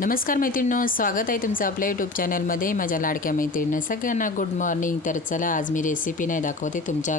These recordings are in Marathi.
नमस्कार मैत्रिणींनो, स्वागत आहे तुमचं आपल्या यूट्यूब चॅनलमध्ये. माझ्या लाडक्या मैत्रिणींनो सगळ्यांना गुड मॉर्निंग. तर चला, आज मी रेसिपी नाही दाखवते, तुमच्या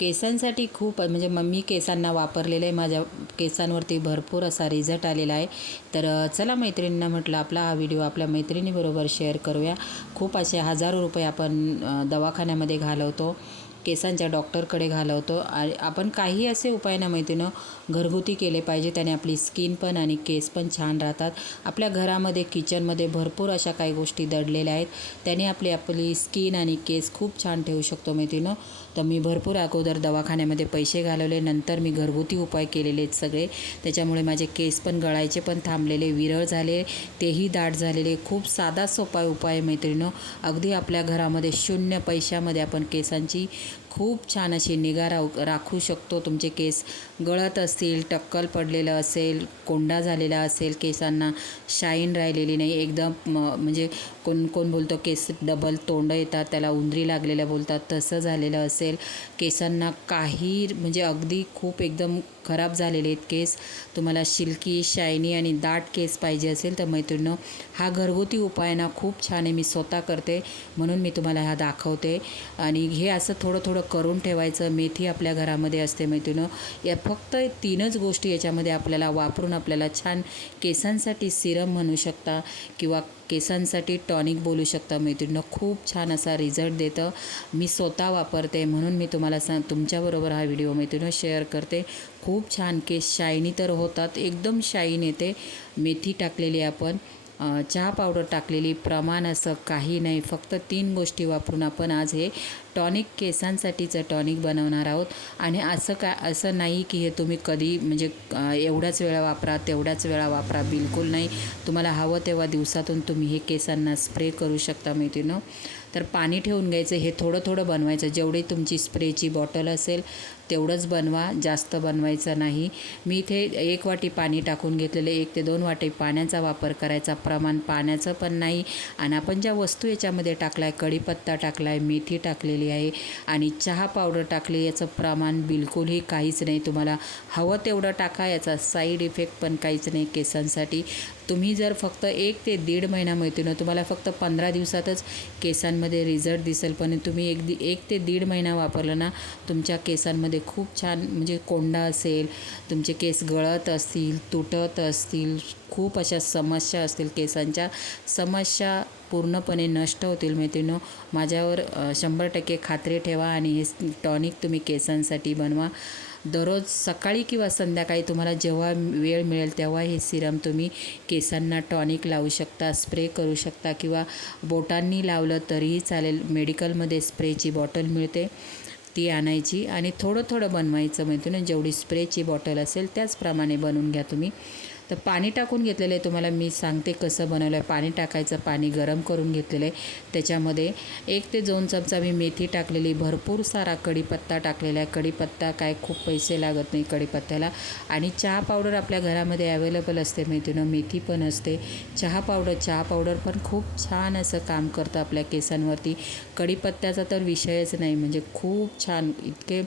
केसांसाठी खूप म्हणजे मी केसांना वापरलेलं आहे. माझ्या केसांवरती भरपूर असा रिझल्ट आलेला आहे. तर चला मैत्रिणींना म्हटलं आपला हा व्हिडिओ आपल्या मैत्रिणीबरोबर शेअर करूया. खूप असे हजारो रुपये आपण दवाखान्यामध्ये घालवतो, केसांच्या डॉक्टरकडे घालवतो. आणि आपण काही असे उपाय ना मैत्रिणींनो घरगुती केले पाहिजे, त्याने आपली स्किन पण आणि केस पण छान राहतात. आपल्या घरामध्ये किचनमध्ये भरपूर अशा काही गोष्टी दडलेल्या आहेत, त्याने आपली स्किन आणि केस खूप छान ठेवू शकतो मैत्रिणींनो. तर मी भरपूर अगोदर दवाखान्यामध्ये पैसे घालवले, नंतर मी घरगुती उपाय केलेले आहेत सगळे. त्याच्यामुळे माझे केस पण गळायचे पण थांबलेले, विरळ झाले, तेही दाट झालेले. खूप साधा सोपा उपाय आहे मैत्रिणींनो. अगदी आपल्या घरामध्ये शून्य पैशामध्ये आपण केसांची खूप छान अशी निगा राखू शकतो. तुमचे केस गळत असतील, टक्कल पडलेलं असेल, कोंडा झालेला असेल, केसांना शाईन राहिलेली नाही, एकदम म्हणजे कोण बोलतो केस डबल तोंड येतात, त्याला उंदरी लागलेल्या बोलतात, तसं झालेलं असेल, केसांना काही म्हणजे अगदी खूप एकदम खराब झालेले आहेत केस, तुम्हाला सिल्की शायनी आणि दाट केस पाहिजे असेल तर मैत्रिणींनो हा घरगुती उपाय ना खूप छान आहे. मी स्वतः करते म्हणून मी तुम्हाला हा दाखवते. आणि हे असं थोडं थोडं करून ठेवायचं. मेथी आपल्या घरामध्ये असते मैत्रिणींनो. या फक्त 3च गोष्टी याच्यामध्ये आपल्याला वापरून आपल्याला छान केसांसाठी सिरम म्हणू शकता किंवा केसांसाठी टॉनिक बोलू शकता मैत्रिणींनो. खूप छान असा रिझल्ट देतं. मी स्वतः वापरते म्हणून मी तुम्हाला तुमच्याबरोबर हा व्हिडिओ मैत्रिणींनो शेअर करते. खूप छान केस शायनी तर होतात, एकदम शाईन येते. मेथी टाकलेली आपण, चहा पावडर टाकलेली, प्रमाण असं काही नाही. फक्त 3 गोष्टी वापरून आपण आज हे टॉनिक, केसांसाठीचं टॉनिक बनवणार आहोत. आणि असं नाही की हे तुम्ही कधी म्हणजे एवढ्याच वेळा वापरा, तेवढ्याच वेळा वापरा, बिलकुल नाही. तुम्हाला हवं तेव्हा दिवसातून तुम्ही हे केसांना स्प्रे करू शकता मैत्रिणींनो. तर पाणी ठेवून घ्यायचं, हे थोडं थोडं बनवायचं. जेवढी तुमची स्प्रेची बॉटल असेल तेवढंच बनवा, जास्त बनवायचं नाही. मी इथे 1 वाटी पाणी टाकून घेतलेले, 1 ते 2 वाटी पाण्याचा वापर करायचा. प्रमाण पाण्याचं पण नाही. आणि आपण ज्या वस्तू याच्यामध्ये टाकला आहे, कढीपत्ता टाकला आहे, मेथी टाकलेली आहे आणि चहा पावडर टाकली, याचं प्रमाण बिलकुलही काहीच नाही. तुम्हाला हवं तेवढं टाका, याचा साईड इफेक्ट पण काहीच नाही केसांसाठी. तुम्ही जर फक्त 1 ते 1.5 महिना मैत्रिणींनो, तुम्हाला फक्त 15 दिवसातच केसांमध्ये रिझल्ट दिसेल. पण तुम्ही 1 ते 1.5 महिना वापरलं ना, तुमच्या केसांमध्ये खूप छान म्हणजे कोंडा असेल, तुमचे केस गळत असतील, तुटत असतील, खूप अशा समस्या असतील, केसांच्या समस्या पूर्णपणे नष्ट होतील मैत्रिणींनो. माझ्यावर 100% खात्री ठेवा आणि हे टॉनिक तुम्ही केसांसाठी बनवा. दररोज सकाळी किंवा संध्याकाळी तुम्हाला जेव्हा वेळ मिळेल तेव्हा हे सिरम तुम्ही केसांना टॉनिक लावू शकता, स्प्रे करू शकता किंवा बोटांनी लावलं तरीही चालेल. मेडिकलमध्ये स्प्रेची बॉटल मिळते, ती आणायची आणि थोडं थोडं बनवायचं मैत्रिणींनो. जेवढी स्प्रेची बॉटल असेल त्याचप्रमाणे बनवून घ्या तुम्ही. तर पाणी टाकून घेतलेलं आहे, तुम्हाला मी सांगते कसं बनवलं आहे. पाणी टाकायचं, पाणी गरम करून घेतलेलं आहे. त्याच्यामध्ये 1 ते 2 चमचा मी मेथी टाकलेली, भरपूर सारा कढीपत्ता टाकलेला आहे. कढीपत्ता काय खूप पैसे लागत नाही कढीपत्त्याला. आणि चहा पावडर आपल्या घरामध्ये अवेलेबल असते मैत्रिणींनो, मेथी पण असते. चहा पावडर पण खूप छान असं काम करतं आपल्या केसांवरती. कढीपत्त्याचा तर विषयच नाही, म्हणजे खूप छान. इतके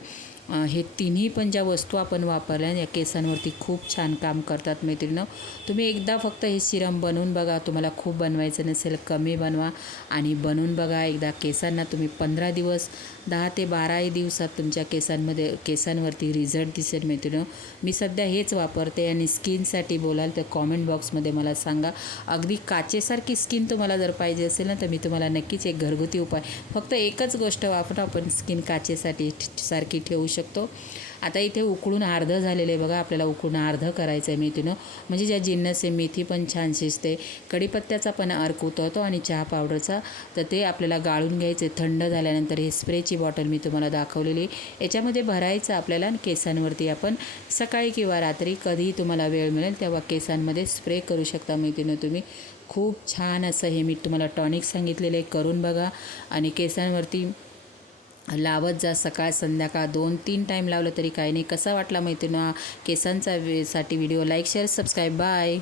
हे तिन्ही पण ज्या वस्तू आपण वापरल्या या केसांवरती खूप छान काम करतात मैत्रिणींनो. तुम्ही एकदा फक्त हे सिरम बनवून बघा. तुम्हाला खूप बनवायचं नसेल, कमी बनवा आणि बनवून बघा एकदा. केसांना तुम्ही 15 दिवस, 10 ते 12 दिवसात तुमच्या केसांवरती रिझल्ट दिसेल मैत्रिणींनो. मी सध्या हेच वापरते. आणि स्किनसाठी बोलाल तर कॉमेंट बॉक्समध्ये मला सांगा. अगदी काचेसारखी स्किन तुम्हाला जर पाहिजे असेल ना, तर मी तुम्हाला नक्कीच एक घरगुती उपाय, फक्त एकच गोष्ट वापरून आपण स्किन काचेसाठी सारखी ठेवू शकतो. आता इथे उकळून अर्धं झालेलं आहे बघा, आपल्याला उकळून अर्धं करायचं आहे मेथीनं, म्हणजे ज्या जिन्नस आहे, मेथी पण छान शिजते, कढीपत्त्याचा पण अर्क उतरतो आणि चहा पावडरचा. तर ते आपल्याला गाळून घ्यायचे. थंड झाल्यानंतर हे स्प्रेची बॉटल मी तुम्हाला दाखवलेली, याच्यामध्ये भरायचं आपल्याला. आणि केसांवरती आपण सकाळी किंवा रात्री कधीही तुम्हाला वेळ मिळेल तेव्हा केसांमध्ये स्प्रे करू शकता मैत्रिणी तुम्ही. खूप छान असं हे मी तुम्हाला टॉनिक सांगितलेलं आहे, करून बघा आणि केसांवरती लावत जा. सकाळ संध्याकाळ 2-3 टाईम लावलं तरी काही नाही. कसा वाटला मैत्रिणी केसांचा साठी video? Like, share, subscribe. Bye.